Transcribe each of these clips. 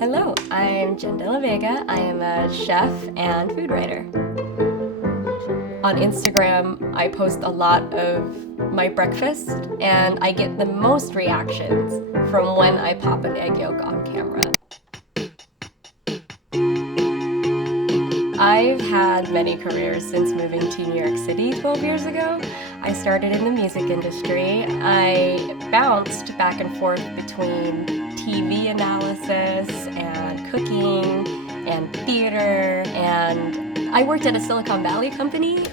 Hello, I'm Jenn Vega. I am a chef and food writer. On Instagram, I post a lot of my breakfast, and I get the most reactions from when I pop an egg yolk on camera. I've had many careers since moving to New York City 12 years ago. I started in the music industry. I bounced back and forth between TV analysis and cooking and theater, and I worked at a Silicon Valley company.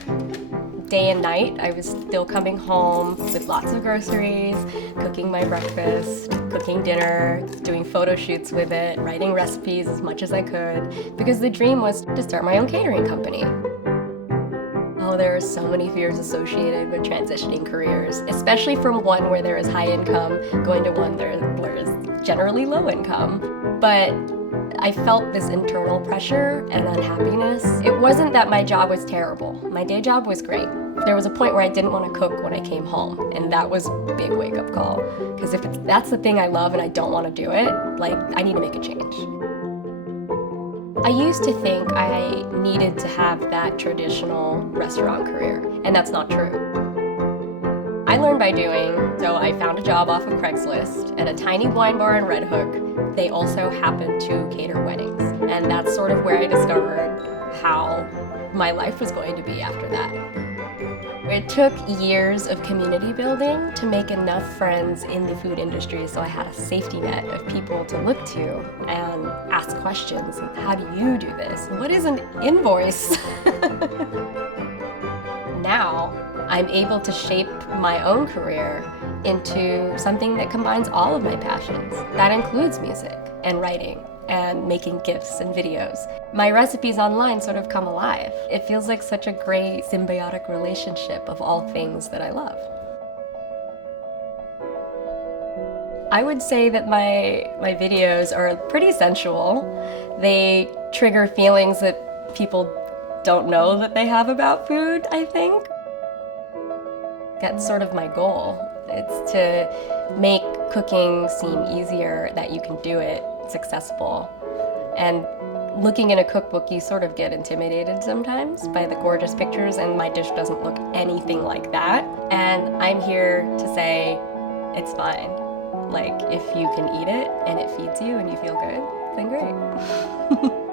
Day and night, I was still coming home with lots of groceries, cooking my breakfast, cooking dinner, doing photo shoots with it, writing recipes as much as I could, because the dream was to start my own catering company. Oh, there are so many fears associated with transitioning careers, especially from one where there is high income going to one where is generally low income. But I felt this internal pressure and unhappiness. It wasn't that my job was terrible. My day job was great. There was a point where I didn't want to cook when I came home, and that was a big wake-up call. Because if that's the thing I love and I don't want to do it, I need to make a change. I used to think I needed to have that traditional restaurant career, and that's not true. I learned by doing, so I found a job off of Craigslist at a tiny wine bar in Red Hook. They also happened to cater weddings, and that's sort of where I discovered how my life was going to be after that. It took years of community building to make enough friends in the food industry so I had a safety net of people to look to and ask questions. How do you do this? What is an invoice? Now, I'm able to shape my own career into something that combines all of my passions. That includes music and writing and making gifts and videos. My recipes online sort of come alive. It feels like such a great symbiotic relationship of all things that I love. I would say that my videos are pretty sensual. They trigger feelings that people don't know that they have about food, I think. That's sort of my goal. It's to make cooking seem easier, that you can do it, it's accessible. And looking in a cookbook, you sort of get intimidated sometimes by the gorgeous pictures, and my dish doesn't look anything like that. And I'm here to say, it's fine. If you can eat it and it feeds you and you feel good, then great.